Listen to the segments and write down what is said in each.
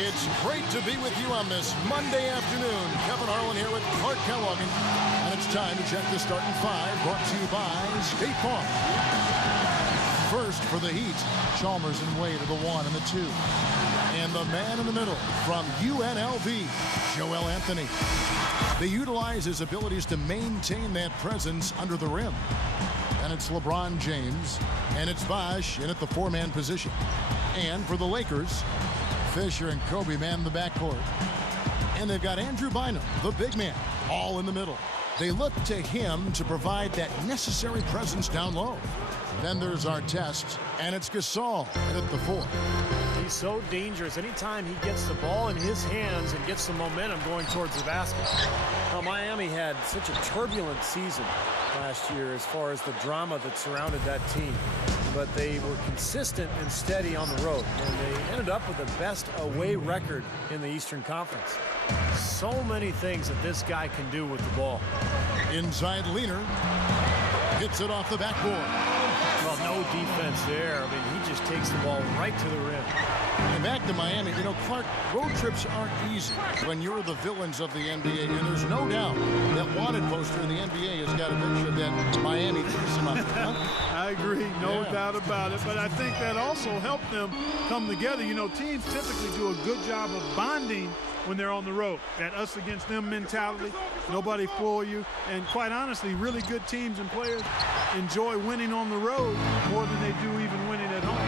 It's great to be with you on this Monday afternoon. Kevin Harlan here with Clark Kellogg. And it's time to check the starting five, brought to you by State Farm. First for the Heat, Chalmers and Wade are the 1 and the 2. And the man in the middle from UNLV, Joel Anthony. They utilize his abilities to maintain that presence under the rim. And it's LeBron James, and it's Bosh in at the 4-man position. And for the Lakers, Fisher and Kobe man the backcourt. And they've got Andrew Bynum, the big man, all in the middle. They look to him to provide that necessary presence down low. Then there's Artest, and it's Gasol at the 4. He's so dangerous. Anytime he gets the ball in his hands and gets some momentum going towards the basket. Now, Miami had such a turbulent season last year as far as the drama that surrounded that team. But they were consistent and steady on the road. And they ended up with the best away record in the Eastern Conference. So many things that this guy can do with the ball. Inside Leaner. Hits it off the backboard. Well, no defense there. I mean, he just takes the ball right to the rim. And back to Miami. You know, Clark, road trips aren't easy when you're the villains of the NBA. And there's no doubt that wanted poster in the NBA has got a picture of that Miami threesome up there. Huh? I agree, no doubt about it. But I think that also helped them come together. You know, teams typically do a good job of bonding when they're on the road. That us against them mentality, nobody for you. And quite honestly, really good teams and players enjoy winning on the road more than they do even winning at home.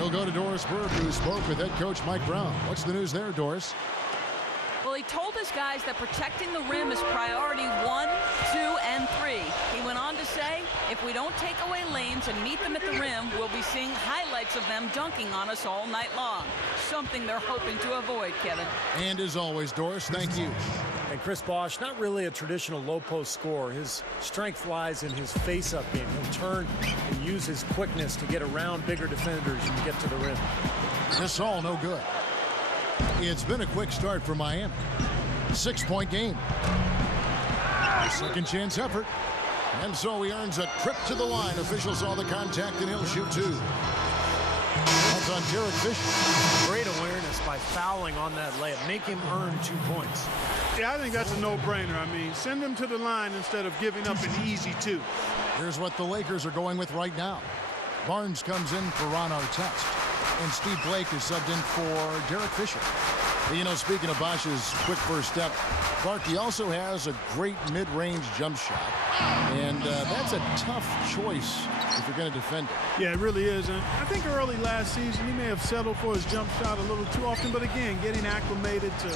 We'll go to Doris Burke, who spoke with head coach Mike Brown. What's the news there, Doris? Well, he told his guys that protecting the rim is priority 1, 2, and 3. He went on to say, if we don't take away lanes and meet them at the rim, we'll be seeing highlights of them dunking on us all night long. Something they're hoping to avoid, Kevin. And as always, Doris, thank you. And Chris Bosh, not really a traditional low-post scorer. His strength lies in his face-up game. He'll turn and use his quickness to get around bigger defenders and get to the rim. This all no good. It's been a quick start for Miami. 6-point game. Second chance effort. And so he earns a trip to the line. Officials saw the contact and he'll shoot 2. That's on Derek Fisher. Great awareness by fouling on that layup. Make him earn 2 points. Yeah, I think that's a no-brainer. I mean, send him to the line instead of giving up an easy 2. Here's what the Lakers are going with right now. Barnes comes in for Ron Artest. And Steve Blake is subbed in for Derek Fisher. You know, speaking of Bosh's quick first step, Clark, he also has a great mid-range jump shot. And that's a tough choice if you're going to defend it. Yeah, it really is. And I think early last season, he may have settled for his jump shot a little too often. But again, getting acclimated to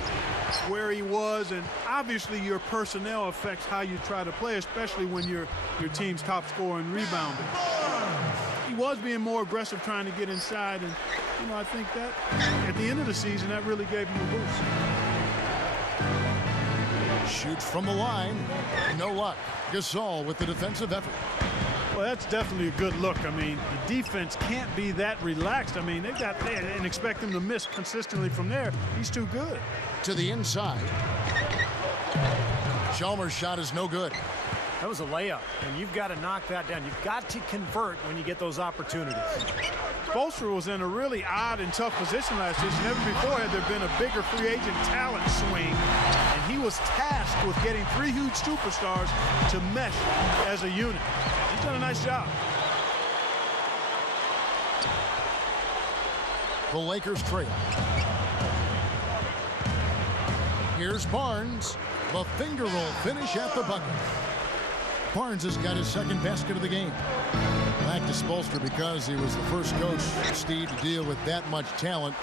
where he was. And obviously, your personnel affects how you try to play, especially when you're your team's top scorer and rebounder. He was being more aggressive trying to get inside. And, you know, I think that at the end of the season, that really gave him a boost. Shoots from the line. No luck. Gasol with the defensive effort. Well, that's definitely a good look. I mean, the defense can't be that relaxed. I mean, they've got there and expect him to miss consistently from there. He's too good. To the inside. Chalmers' shot is no good. That was a layup, and you've got to knock that down. You've got to convert when you get those opportunities. Spoelstra was in a really odd and tough position last year. Never before had there been a bigger free agent talent swing, and he was tasked with getting 3 huge superstars to mesh as a unit. He's done a nice job. The Lakers trail. Here's Barnes. The finger roll finish at the bucket. Barnes has got his second basket of the game. Back to Spoelstra because he was the first coach, Steve, to deal with that much talent.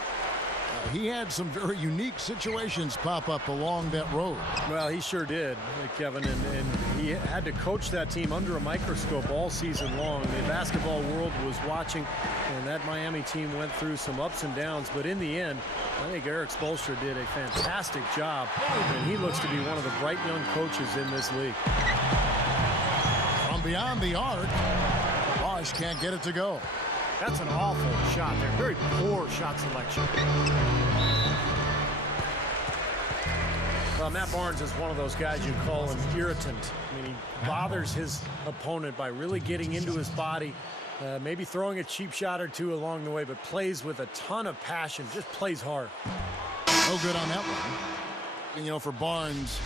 He had some very unique situations pop up along that road. Well, he sure did, Kevin, and he had to coach that team under a microscope all season long. The basketball world was watching, and that Miami team went through some ups and downs, but in the end, I think Erik Spoelstra did a fantastic job, and he looks to be one of the bright young coaches in this league. From beyond the arc, Bosh can't get it to go. That's an awful shot there. Very poor shot selection. Well, Matt Barnes is one of those guys you call an irritant. I mean, he bothers his opponent by really getting into his body, maybe throwing a cheap shot or two along the way, but plays with a ton of passion, just plays hard. No good on that one. And, you know, for Barnes,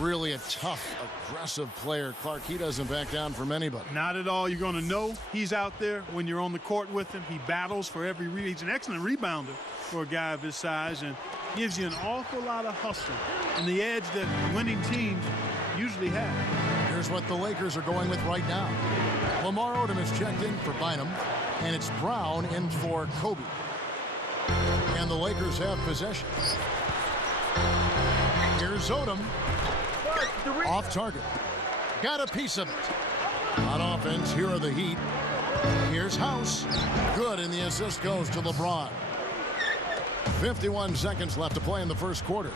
really a tough, aggressive player. Clark, he doesn't back down from anybody. Not at all. You're going to know he's out there when you're on the court with him. He battles for every rebound. He's an excellent rebounder for a guy of his size and gives you an awful lot of hustle and the edge that winning teams usually have. Here's what the Lakers are going with right now. Lamar Odom is checked in for Bynum, and it's Brown in for Kobe. And the Lakers have possession. Here's Odom. Off target. Got a piece of it. On offense, here are the Heat. Here's House. Good, and the assist goes to LeBron. 51 seconds left to play in the first quarter.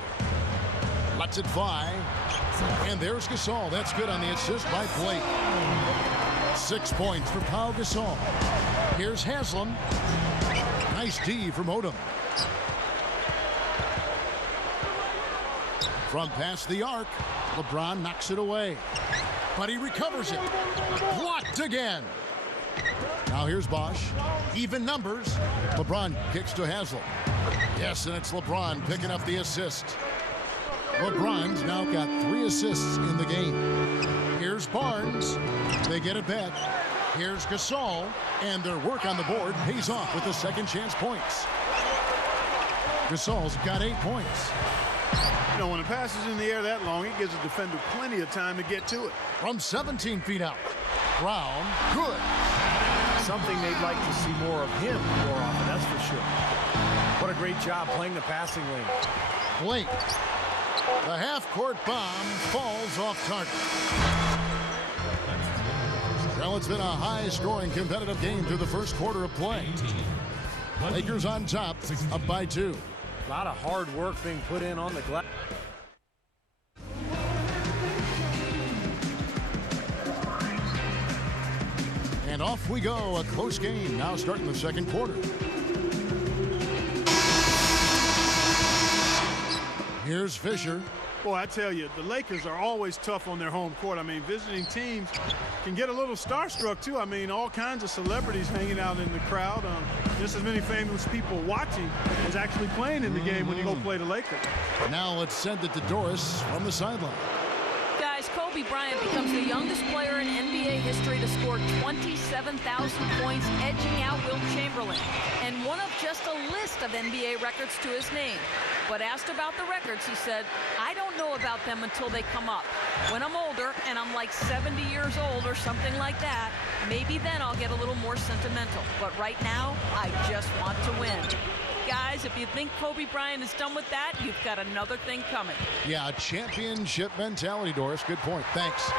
Lets it fly. And there's Gasol. That's good on the assist by Blake. 6 points for Pau Gasol. Here's Haslam. Nice D from Odom. From past the arc, LeBron knocks it away. But he recovers it. Blocked again. Now here's Bosch. Even numbers. LeBron kicks to Haslam. Yes, and it's LeBron picking up the assist. LeBron's now got 3 assists in the game. Here's Barnes. They get it back. Here's Gasol, and their work on the board pays off with the second chance points. Gasol's got 8 points. You know, when a pass is in the air that long, it gives a defender plenty of time to get to it. From 17 feet out. Brown, good. Something they'd like to see more of him more often, that's for sure. What a great job playing the passing lane. Blake. The half-court bomb falls off target. Well, it's been a high-scoring competitive game through the first quarter of play. Lakers on top, up by 2. A lot of hard work being put in on the glass. And off we go, a close game now starting the second quarter. Here's Fisher. Boy, I tell you, the Lakers are always tough on their home court. I mean, visiting teams can get a little starstruck, too. I mean, all kinds of celebrities hanging out in the crowd. Just as many famous people watching as actually playing in the game when you go play the Lakers. Now let's send it to Doris from the sideline. Guys, Kobe Bryant becomes the youngest player in NBA history to score 27,000 points, edging out Wilt Chamberlain, and one of just a list of NBA records to his name. But asked about the records, he said, I don't know about them until they come up. When I'm older and I'm like 70 years old or something like that, maybe then I'll get a little more sentimental. But right now, I just want to win. Guys, if you think Kobe Bryant is done with that, you've got another thing coming. Yeah, a championship mentality, Doris. Good point. Thanks.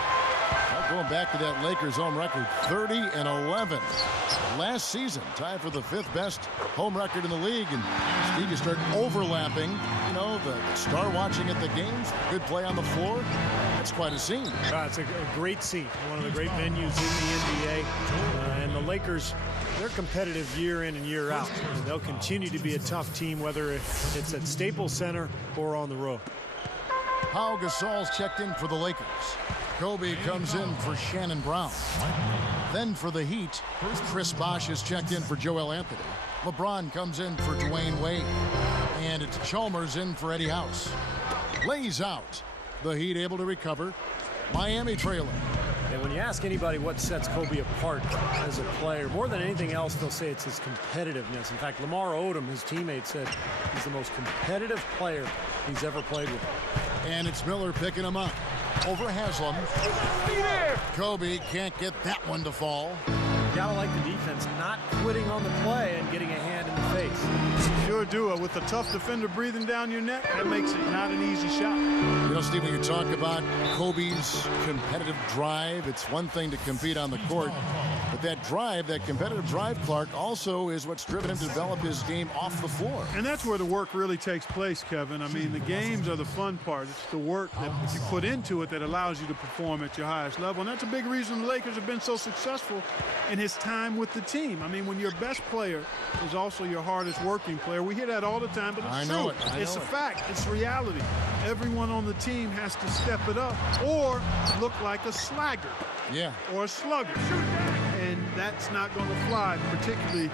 Well, going back to that Lakers home record, 30-11. Last season, tied for the 5th best home record in the league. And Steve, you start overlapping, you know, the star watching at the games, good play on the floor. That's quite a scene. It's a great scene. One of the great venues in the NBA. And the Lakers, they're competitive year in and year out. And they'll continue to be a tough team, whether it's at Staples Center or on the road. Pau Gasol's checked in for the Lakers. Kobe comes in for Shannon Brown. Then for the Heat, Chris Bosh is checked in for Joel Anthony. LeBron comes in for Dwayne Wade. And it's Chalmers in for Eddie House. Lays out. The Heat able to recover. Miami trailing. And when you ask anybody what sets Kobe apart as a player, more than anything else, they'll say it's his competitiveness. In fact, Lamar Odom, his teammate, said he's the most competitive player he's ever played with. And it's Miller picking him up. Over Haslam. Kobe can't get that one to fall. You gotta like the defense not quitting on the play and getting a hand in the face. Sure do. With a tough defender breathing down your neck, that makes it not an easy shot. You know, Steve, when you talk about Kobe's competitive drive, it's one thing to compete on the court, but that drive, that competitive drive, Clark, also is what's driven him to develop his game off the floor. And that's where the work really takes place, Kevin. I mean, the games are the fun part. It's the work that you put into it that allows you to perform at your highest level. And that's a big reason the Lakers have been so successful in his time with the team. I mean, when your best player is also your hardest working player, we hear that all the time, but it's true. It's a fact. It's reality. Everyone on the team has to step it up or look like a slagger. Yeah. Or a slugger. And that's not going to fly, particularly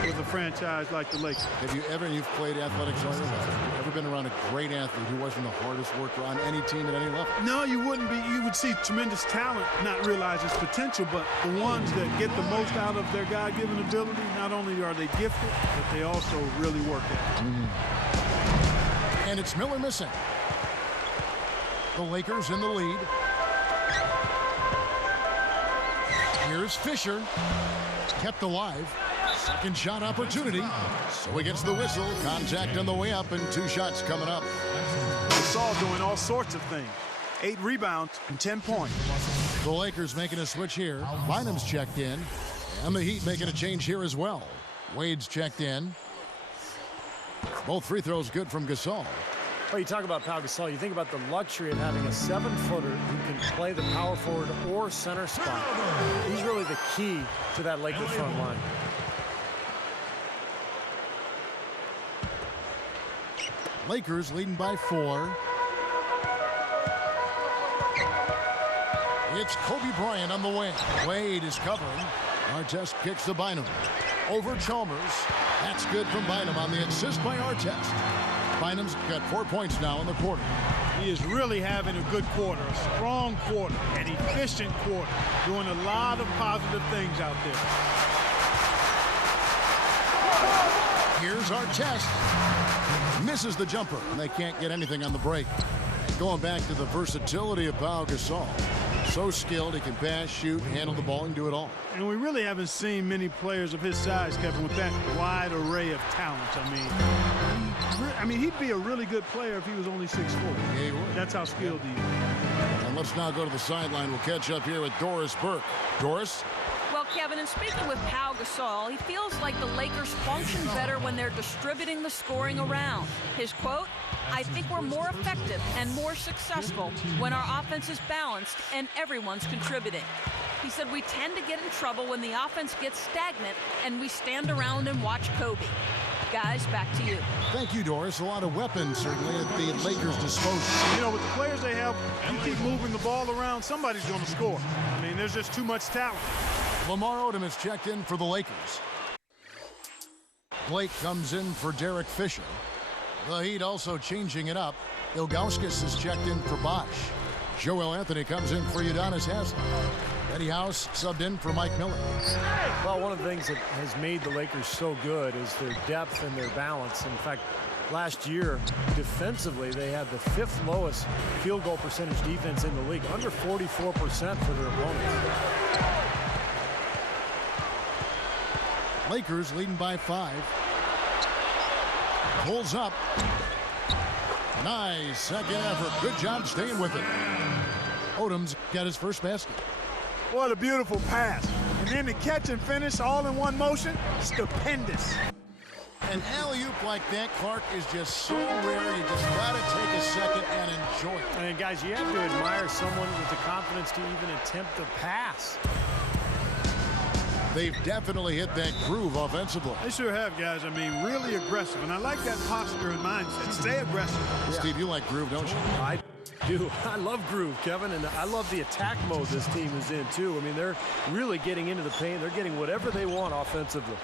with a franchise like the Lakers. Have you ever, you've played athletics all your life, have you ever been around a great athlete who wasn't the hardest worker on any team at any level? No, you wouldn't be. You would see tremendous talent, not realize its potential, but the ones that get the most out of their God-given ability, not only are they gifted, but they also really work at it. And it's Miller missing. The Lakers in the lead. Here's Fisher. Kept alive. Second shot opportunity. So he gets the whistle. Contact on the way up and 2 shots coming up. Gasol doing all sorts of things. 8 rebounds and 10 points. The Lakers making a switch here. Bynum's checked in. And the Heat making a change here as well. Wade's checked in. Both free throws good from Gasol. Well, you talk about Pau Gasol, you think about the luxury of having a 7-footer who can play the power forward or center spot. He's really the key to that Lakers front line. Lakers leading by 4. It's Kobe Bryant on the wing. Wade is covering. Artest kicks to Bynum. Over Chalmers. That's good from Bynum on the assist by Artest. Bynum's got 4 points now in the quarter. He is really having a good quarter, a strong quarter, an efficient quarter, doing a lot of positive things out there. Here's Artest. Misses the jumper, and they can't get anything on the break. Going back to the versatility of Pau Gasol. So skilled, he can pass, shoot, handle the ball, and do it all. And we really haven't seen many players of his size, Kevin, with that wide array of talent. I mean, he'd be a really good player if he was only 6'4". Yeah, he would. That's how skilled he is. And let's now go to the sideline. We'll catch up here with Doris Burke. Doris? Well, Kevin, in speaking with Pau Gasol, he feels like the Lakers function better when they're distributing the scoring around. His quote, "I think we're more effective and more successful when our offense is balanced and everyone's contributing." He said, "We tend to get in trouble when the offense gets stagnant and we stand around and watch Kobe." Guys, back to you. Thank you, Doris. A lot of weapons, certainly, at the Lakers' disposal. You know, with the players they have, you keep moving the ball around, somebody's going to score. I mean, there's just too much talent. Lamar Odom is checked in for the Lakers. Blake comes in for Derek Fisher. The Heat also changing it up. Ilgauskas is checked in for Bosch. Joel Anthony comes in for Udonis Haslem. Eddie House subbed in for Mike Miller. Well, one of the things that has made the Lakers so good is their depth and their balance. In fact, last year, defensively, they had the 5th lowest field goal percentage defense in the league, under 44% for their opponents. Lakers leading by 5. Pulls up. Nice second effort. Good job staying with it. Odom's got his first basket. What a beautiful pass. And then the catch and finish all in one motion, stupendous. An alley-oop like that, Clark, is just so rare. You just got to take a second and enjoy it. And guys, you have to admire someone with the confidence to even attempt to pass. They've definitely hit that groove offensively. They sure have, guys. I mean, really aggressive. And I like that posture and mindset. Stay aggressive. Yeah. Steve, you like groove, don't you? I do. I love groove, Kevin, and I love the attack mode this team is in, too. I mean, they're really getting into the paint. They're getting whatever they want offensively.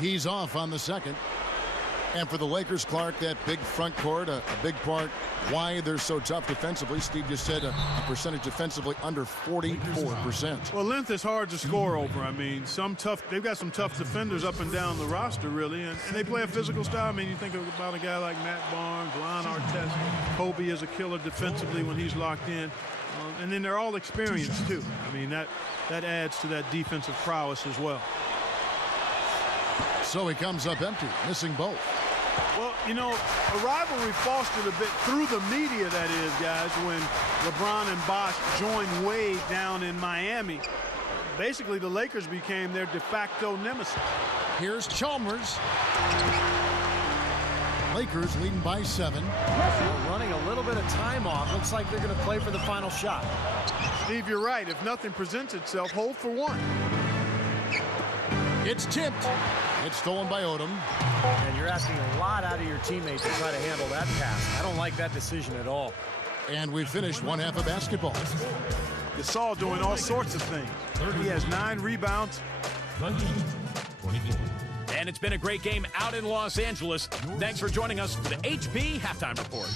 He's off on the second. And for the Lakers, Clark, that big front court, a big part why they're so tough defensively. Steve just said a percentage defensively under 44%. Well, length is hard to score over. I mean, they've got some tough defenders up and down the roster, really, and they play a physical style. I mean, you think about a guy like Matt Barnes, Lon Artest. Kobe is a killer defensively when he's locked in. And then they're all experienced, too. I mean, that adds to that defensive prowess as well. So he comes up empty, missing both. Well, you know, a rivalry fostered a bit through the media, that is, guys, when LeBron and Bosch joined Wade down in Miami. Basically, the Lakers became their de facto nemesis. Here's Chalmers. Lakers leading by 7. Well, running a little bit of time off. Looks like they're going to play for the final shot. Steve, you're right. If nothing presents itself, hold for one. It's tipped. It's stolen by Odom. And you're asking a lot out of your teammate to try to handle that pass. I don't like that decision at all. And we finished one half of basketball. Gasol doing all sorts of things. He has 9 rebounds. And it's been a great game out in Los Angeles. Thanks for joining us for the HP Halftime Report.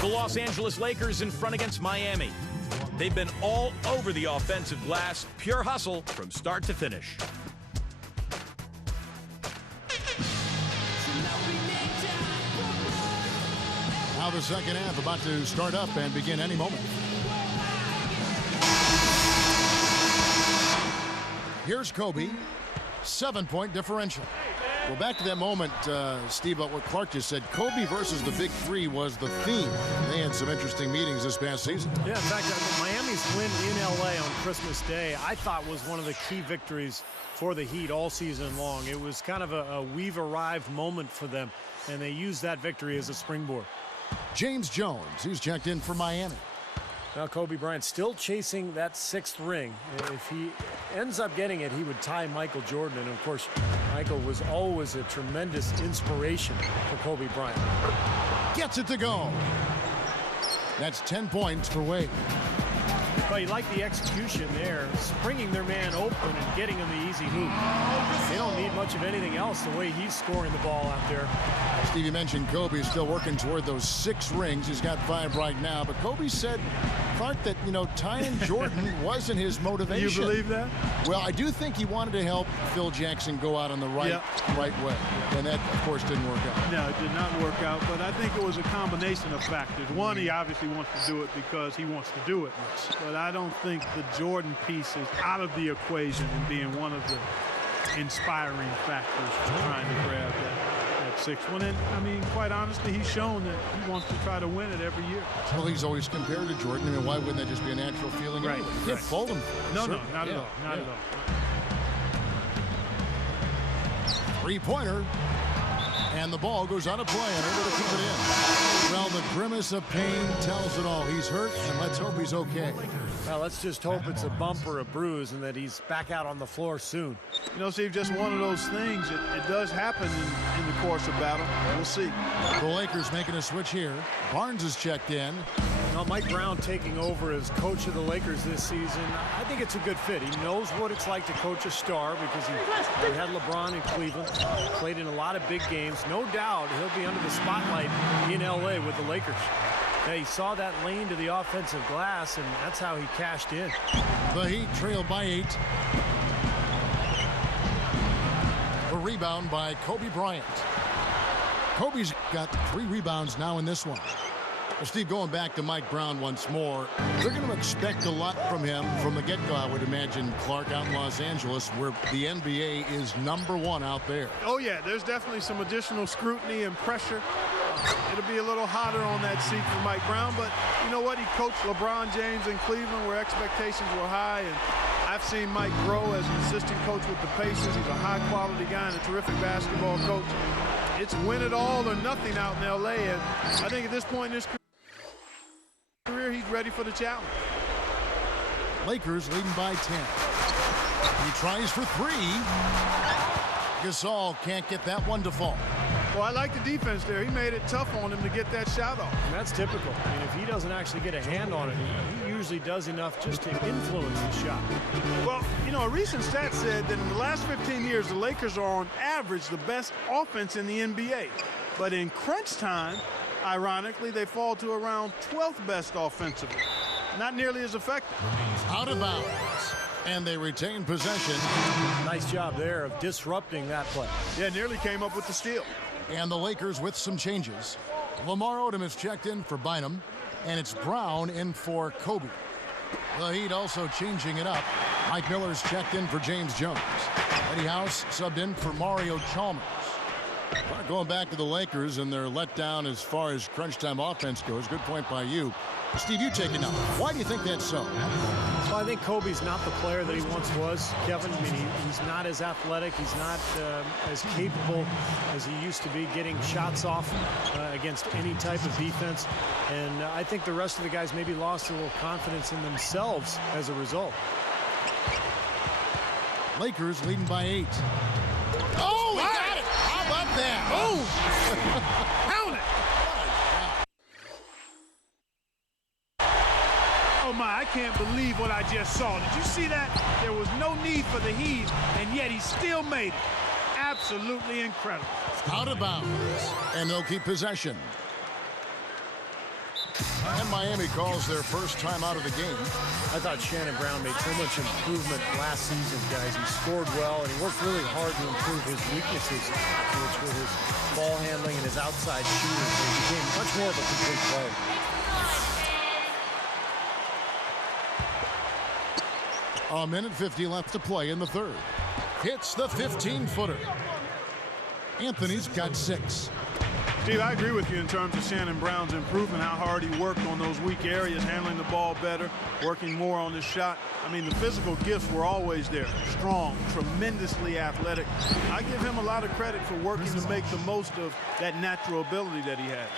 The Los Angeles Lakers in front against Miami. They've been all over the offensive glass. Pure hustle from start to finish. Now the second half about to start up and begin any moment. Here's Kobe. 7-point differential. Well, back to that moment, Steve, about what Clark just said. Kobe versus the Big Three was the theme. They had some interesting meetings this past season. Yeah, in fact, Miami's win in L.A. on Christmas Day, I thought was one of the key victories for the Heat all season long. It was kind of a we've arrived moment for them, and they used that victory as a springboard. James Jones, who's checked in for Miami. Now Kobe Bryant still chasing that 6th ring. If he ends up getting it, he would tie Michael Jordan. And of course, Michael was always a tremendous inspiration for Kobe Bryant. Gets it to go. That's 10 points for Wade. But you like the execution there, springing their man open and getting him the easy hoop. They don't need much of anything else the way he's scoring the ball out there. Stevie mentioned Kobe is still working toward those 6 rings. He's got 5 right now. But Kobe said, Clark, that, tying Jordan wasn't his motivation. You believe that? Well, I do think he wanted to help Phil Jackson go out on the right way. And that, of course, didn't work out. No, it did not work out. But I think it was a combination of factors. One, he obviously wants to do it because he wants to do it. But I don't think the Jordan piece is out of the equation and being one of the inspiring factors for trying to grab that 6th one. And, I mean, quite honestly, he's shown that he wants to try to win it every year. Well, he's always compared to Jordan. I mean, why wouldn't that just be a natural feeling? Right. You can't fault him. No, not at all. Not at all. Three-pointer. And the ball goes out of play and able to keep it in. Well, the grimace of pain tells it all. He's hurt, and let's hope he's okay. Well, let's just hope it's a bump or a bruise and that he's back out on the floor soon. Steve, just one of those things. It does happen in the course of battle. We'll see. The Lakers making a switch here. Barnes is checked in. Now, Mike Brown taking over as coach of the Lakers this season, I think it's a good fit. He knows what it's like to coach a star because he had LeBron in Cleveland, played in a lot of big games. No doubt he'll be under the spotlight in L.A. with the Lakers. Yeah, he saw that lane to the offensive glass, and that's how he cashed in. The Heat trailed by 8. A rebound by Kobe Bryant. Kobe's got 3 rebounds now in this one. Well, Steve, going back to Mike Brown once more, they're going to expect a lot from him from the get-go, I would imagine, Clark, out in Los Angeles, where the NBA is #1 out there. Oh, yeah, there's definitely some additional scrutiny and pressure. It'll be a little hotter on that seat for Mike Brown, but you know what? He coached LeBron James in Cleveland where expectations were high, and I've seen Mike grow as an assistant coach with the Pacers. He's a high-quality guy and a terrific basketball coach. It's win it all or nothing out in L.A., and I think at this point in his career, he's ready for the challenge. Lakers leading by 10. He tries for 3. Gasol can't get that one to fall. Well, I like the defense there. He made it tough on him to get that shot off. And that's typical. I mean, if he doesn't actually get a hand on it, he usually does enough just to influence the shot. Well, a recent stat said that in the last 15 years, the Lakers are on average the best offense in the NBA. But in crunch time, ironically, they fall to around 12th best offensively. Not nearly as effective. Out of bounds. And they retain possession. Nice job there of disrupting that play. Yeah, nearly came up with the steal. And the Lakers with some changes. Lamar Odom is checked in for Bynum, and it's Brown in for Kobe. The Heat also changing it up. Mike Miller's checked in for James Jones. Eddie House subbed in for Mario Chalmers. Going back to the Lakers and their letdown as far as crunch time offense goes. Good point by you. Steve, you take it now. Why do you think that's so? Well, I think Kobe's not the player that he once was, Kevin. I mean, he's not as athletic. He's not as capable as he used to be getting shots off against any type of defense. And I think the rest of the guys maybe lost a little confidence in themselves as a result. Lakers leading by 8. Oh, he got it! How about that? Oh! Oh, I can't believe what I just saw. Did you see that? There was no need for the heave, and yet he still made it. Absolutely incredible. Out of bounds, and they'll keep possession. And Miami calls their first time out of the game. I thought Shannon Brown made so much improvement last season, guys. He scored well, and he worked really hard to improve his weaknesses, which were his ball handling and his outside shooting. So he became much more of a complete player. A minute 50 left to play in the third. Hits the 15-footer. Anthony's got 6. Steve, I agree with you in terms of Shannon Brown's improvement, how hard he worked on those weak areas, handling the ball better, working more on his shot. I mean, the physical gifts were always there. Strong, tremendously athletic. I give him a lot of credit for working to make the most of that natural ability that he has.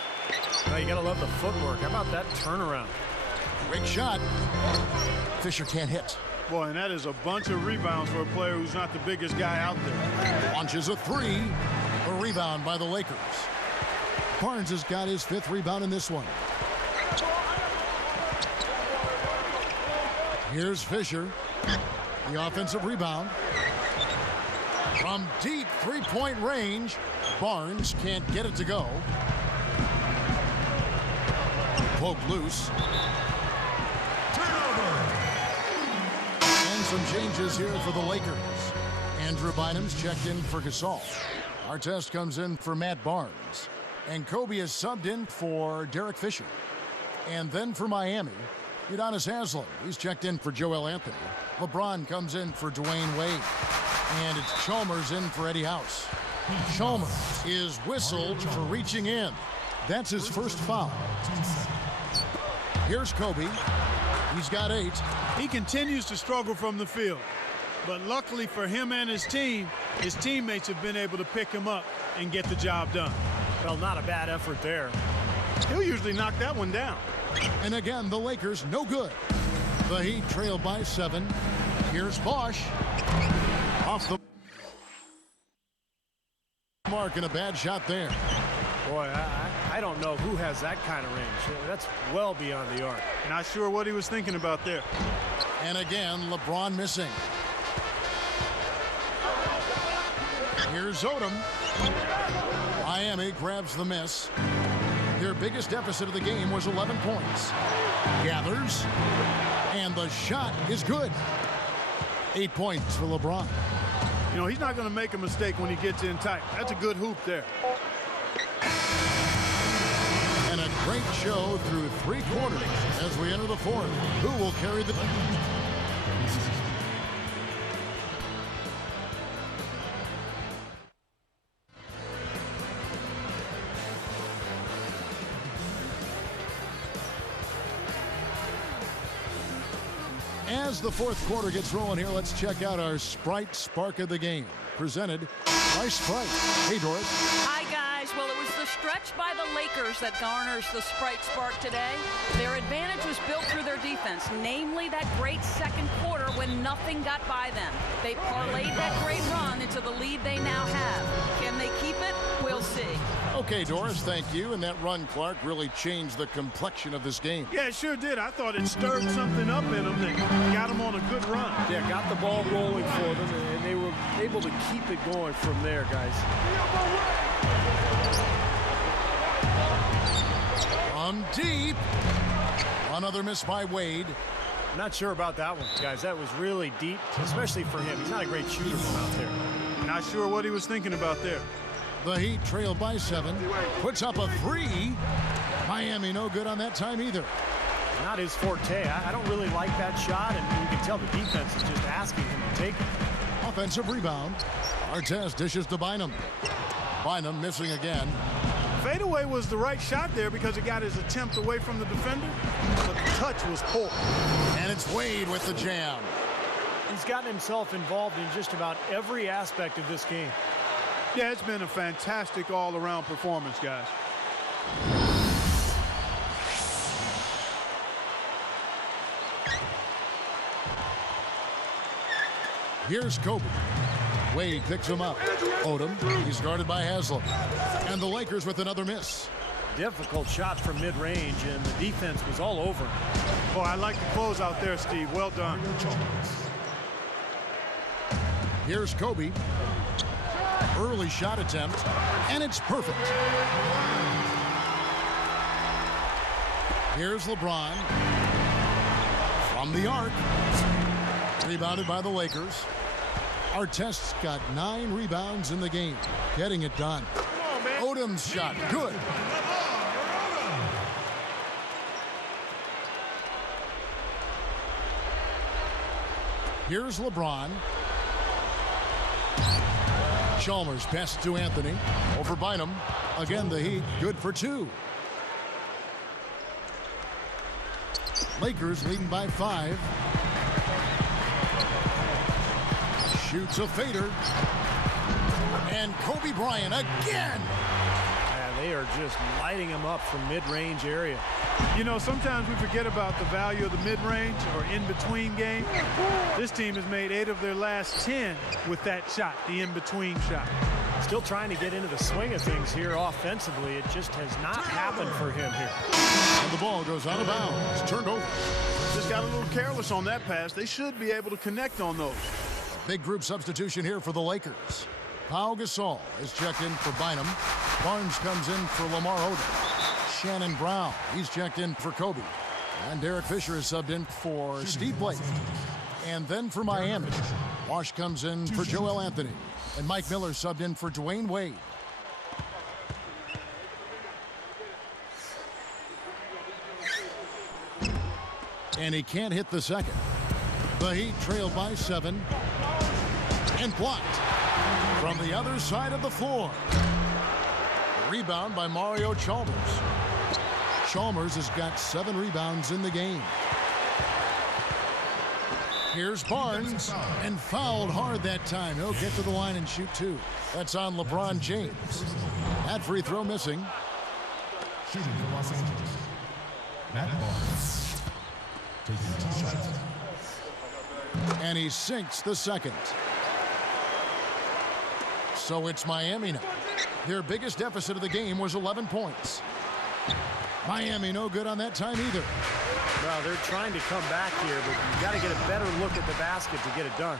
Now, you got to love the footwork. How about that turnaround? Great shot. Fisher can't hit. Boy, and that is a bunch of rebounds for a player who's not the biggest guy out there. Launches a 3. A rebound by the Lakers. Barnes has got his 5th rebound in this one. Here's Fisher. The offensive rebound. From deep three-point range, Barnes can't get it to go. Poked loose. And some changes here for the Lakers. Andrew Bynum's checked in for Gasol. Artest comes in for Matt Barnes. And Kobe is subbed in for Derek Fisher. And then for Miami, Udonis Haslem. He's checked in for Joel Anthony. LeBron comes in for Dwayne Wade. And it's Chalmers in for Eddie House. Chalmers is whistled for reaching in. That's his first foul. Here's Kobe. He's got 8. He continues to struggle from the field. But luckily for him and his team, his teammates have been able to pick him up and get the job done. Well, not a bad effort there. He'll usually knock that one down. And again, the Lakers no good. The Heat trail by 7. Here's Bosch. Off the mark and a bad shot there. Boy, I don't know who has that kind of range. That's well beyond the arc. Not sure what he was thinking about there. And again, LeBron missing. Here's Odom. Miami grabs the miss. Their biggest deficit of the game was 11 points. Gathers. And the shot is good. 8 points for LeBron. You know, he's not going to make a mistake when he gets in tight. That's a good hoop there. And a great show through 3 quarters as we enter the 4th. Who will carry the... As the 4th quarter gets rolling here, let's check out our Sprite Spark of the Game, presented by Sprite. Hey, Doris. Hi, guys. Well, it was the stretch by the Lakers that garners the Sprite Spark today. Their advantage was built through their defense, namely that great second quarter when nothing got by them. They parlayed that great run into the lead they now have. Can they keep it? We'll see. Okay, Doris, thank you. And that run, Clark, really changed the complexion of this game. Yeah, it sure did. I thought it stirred something up in them that got them on a good run. Yeah, got the ball rolling for them, and they were able to keep it going from there, guys. From deep. Another miss by Wade. Not sure about that one, guys. That was really deep, especially for him. He's not a great shooter from out there. Not sure what he was thinking about there. The Heat trail by 7. Puts up a 3. Miami no good on that time either. Not his forte. I don't really like that shot, and you can tell the defense is just asking him to take it. Offensive rebound. Artest dishes to Bynum. Bynum missing again. Fadeaway was the right shot there because it got his attempt away from the defender, but the touch was poor. And it's Wade with the jam. He's gotten himself involved in just about every aspect of this game. Yeah, it's been a fantastic all-around performance, guys. Here's Kobe. Wade picks him up. Odom, he's guarded by Haslem. And the Lakers with another miss. Difficult shot from mid-range, and the defense was all over him. Oh, I like the close out there, Steve. Well done. Here's Kobe. Early shot attempt, and it's perfect. Here's LeBron. From the arc. Rebounded by the Lakers. Artest's got 9 rebounds in the game. Getting it done. Odom's shot. Good. Here's LeBron. Chalmers pass to Anthony. Over Bynum. Again, the Heat. Good for 2. Lakers leading by 5. Shoots a fader. And Kobe Bryant again. Yeah, they are just lighting him up from mid-range area. You know, sometimes we forget about the value of the mid-range or in-between game. This team has made 8 of their last 10 with that shot, the in-between shot. Still trying to get into the swing of things here offensively. It just has not happened for him here. And the ball goes out of bounds. Turned over. Just got a little careless on that pass. They should be able to connect on those. Big group substitution here for the Lakers. Pau Gasol is checked in for Bynum. Barnes comes in for Lamar Odom. Shannon Brown, he's checked in for Kobe. And Derek Fisher is subbed in for Steve Blake. And then for Miami, Wash comes in for Joel Anthony. And Mike Miller subbed in for Dwayne Wade. And he can't hit the second. The Heat trailed by 7. And blocked from the other side of the floor. Rebound by Mario Chalmers. Chalmers has got 7 rebounds in the game. Here's Barnes, and fouled hard that time. He'll get to the line and shoot 2. That's on LeBron James. That free throw missing. Shooting for Los Angeles, Matt Barnes. Taking 2 shots. And he sinks the second. So it's Miami now. Their biggest deficit of the game was 11 points. Miami no good on that time either. Well, they're trying to come back here, but you got to get a better look at the basket to get it done.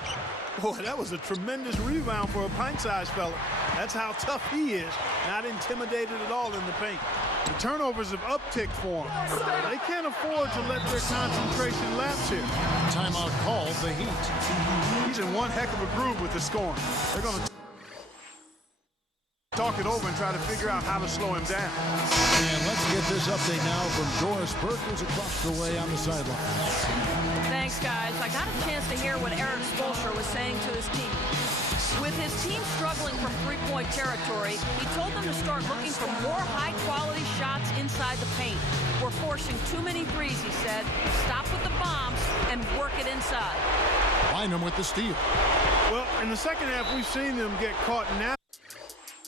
Boy, that was a tremendous rebound for a pint-sized fella. That's how tough he is. Not intimidated at all in the paint. The turnovers have upticked for him. They can't afford to let their concentration lapse here. Timeout called the Heat. He's in one heck of a groove with the scoring. They're going to talk it over and try to figure out how to slow him down. And let's get this update now from Doris Burke, who's across the way on the sideline. Thanks, guys. I got a chance to hear what Eric Spoelstra was saying to his team. With his team struggling from three-point territory, he told them to start looking for more high-quality shots inside the paint. We're forcing too many threes, he said. Stop with the bombs and work it inside. Bynum with the steal. Well, in the second half, we've seen them get caught now.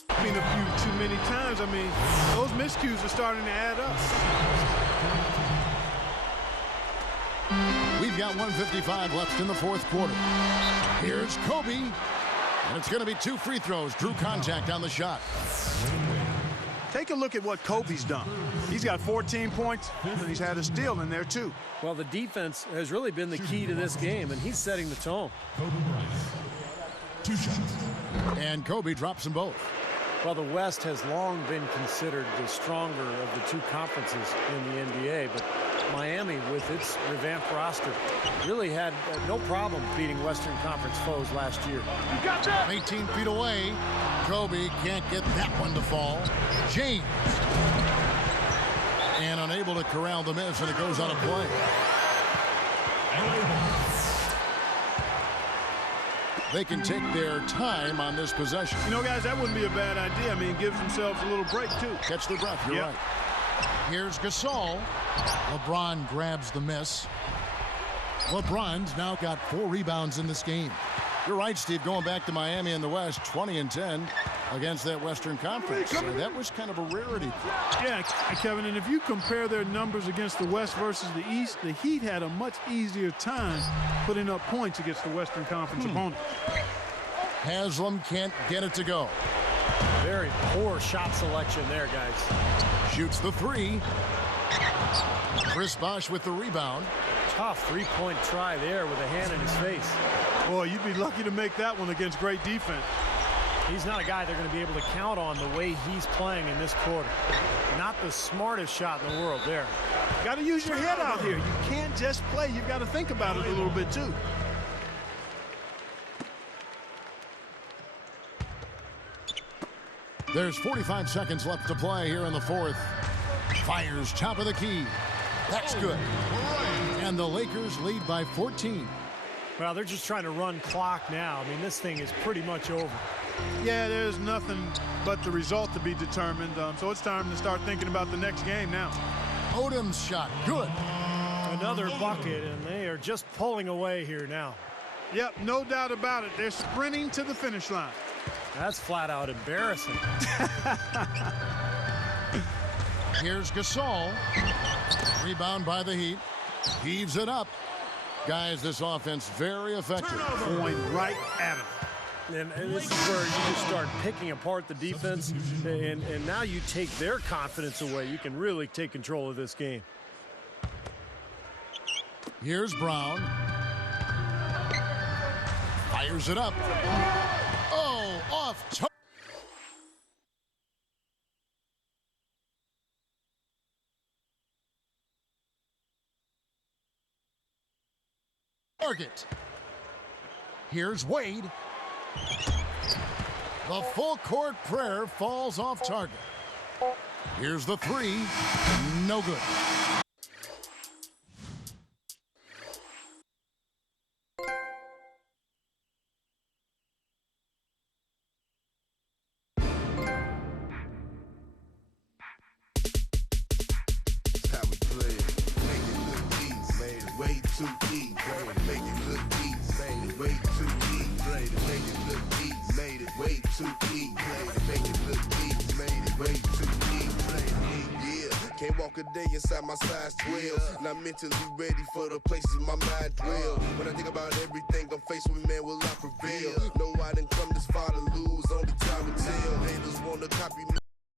A few too many times. I mean, those miscues are starting to add up. We've got 1:55 left in the fourth quarter. Here's Kobe. And it's going to be 2 free throws. Drew contact on the shot. Take a look at what Kobe's done. He's got 14 points, and he's had a steal in there, too. Well, the defense has really been the key to this game, and he's setting the tone. Kobe Bryant. 2 shots. And Kobe drops them both. Well, the West has long been considered the stronger of the 2 conferences in the NBA, but Miami, with its revamped roster, really had no problem beating Western Conference foes last year. 18 feet away. Kobe can't get that one to fall. James. And unable to corral the miss, and it goes out of play. They can take their time on this possession. You know, guys, that wouldn't be a bad idea. I mean, it gives themselves a little break, too. Catch their breath, you're right. Here's Gasol. LeBron grabs the miss. LeBron's now got 4 rebounds in this game. You're right, Steve, going back to Miami in the West, 20-10 against that Western Conference. So that was kind of a rarity. Yeah, Kevin, and if you compare their numbers against the West versus the East, the Heat had a much easier time putting up points against the Western Conference opponent. Haslam can't get it to go. Very poor shot selection there, guys. Shoots the 3. Chris Bosh with the rebound. Tough three-point try there with a hand in his face. Boy, you'd be lucky to make that one against great defense. He's not a guy they're going to be able to count on the way he's playing in this quarter. Not the smartest shot in the world there. Got to use your head out here. You can't just play. You've got to think about it a little bit, too. There's 45 seconds left to play here in the fourth. Fires top of the key. That's good. And the Lakers lead by 14. Well, they're just trying to run clock now. I mean, this thing is pretty much over. Yeah, there's nothing but the result to be determined. So it's time to start thinking about the next game now. Odom's shot, good. Another bucket, and they are just pulling away here now. Yep, no doubt about it. They're sprinting to the finish line. That's flat out embarrassing. Here's Gasol. Rebound by the Heat. Heaves it up. Guys, this offense very effective. Going right at him. And this is where you just start picking apart the defense, and now you take their confidence away. You can really take control of this game. Here's Brown. Fires it up. Oh, off target. Here's Wade. The full court prayer falls off target. Here's the three. No good. Can't walk a day inside my size 12. Not mentally ready for the places my mind dwell. When I think about everything I'm faced with, man, will I prevail? No, I didn't come this far to lose. Only time will tell. Haters wanna copy me.